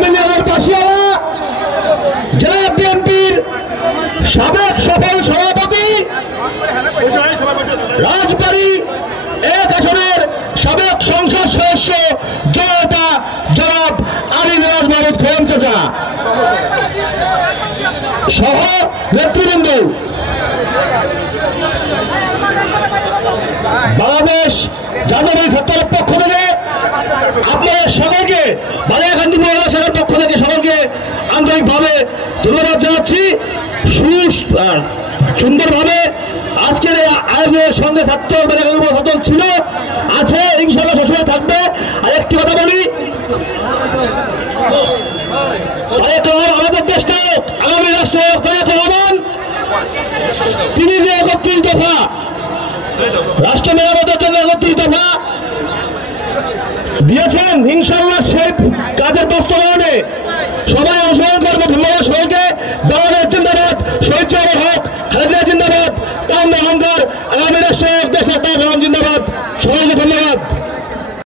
আমিনগর পাশিয়ালা জেলা বিএনপির সাবেক সফল সভাপতি, রাজবাড়ী 1 আসনের সাবেক সংসদ সদস্য জনতা জনাব আলী নিয়াজ মাহমুদ খোকন চাচা সহ নেতৃবৃন্দ, বাংলাদেশ জাতীয় ছাত্রের পক্ষ থেকে আপনাদের সকলকে, বালিয়াকান্দি মহিলা শাখার পক্ষ থেকে সকলকে আন্তরিকভাবে ধন্যবাদ জানাচ্ছি। সুন্দরভাবে আজকের এই আয়োজনের সঙ্গে ছাত্র ছিল, আছে, ইনশাল্লাহ সবসময় থাকবে। আর একটি কথা বলি,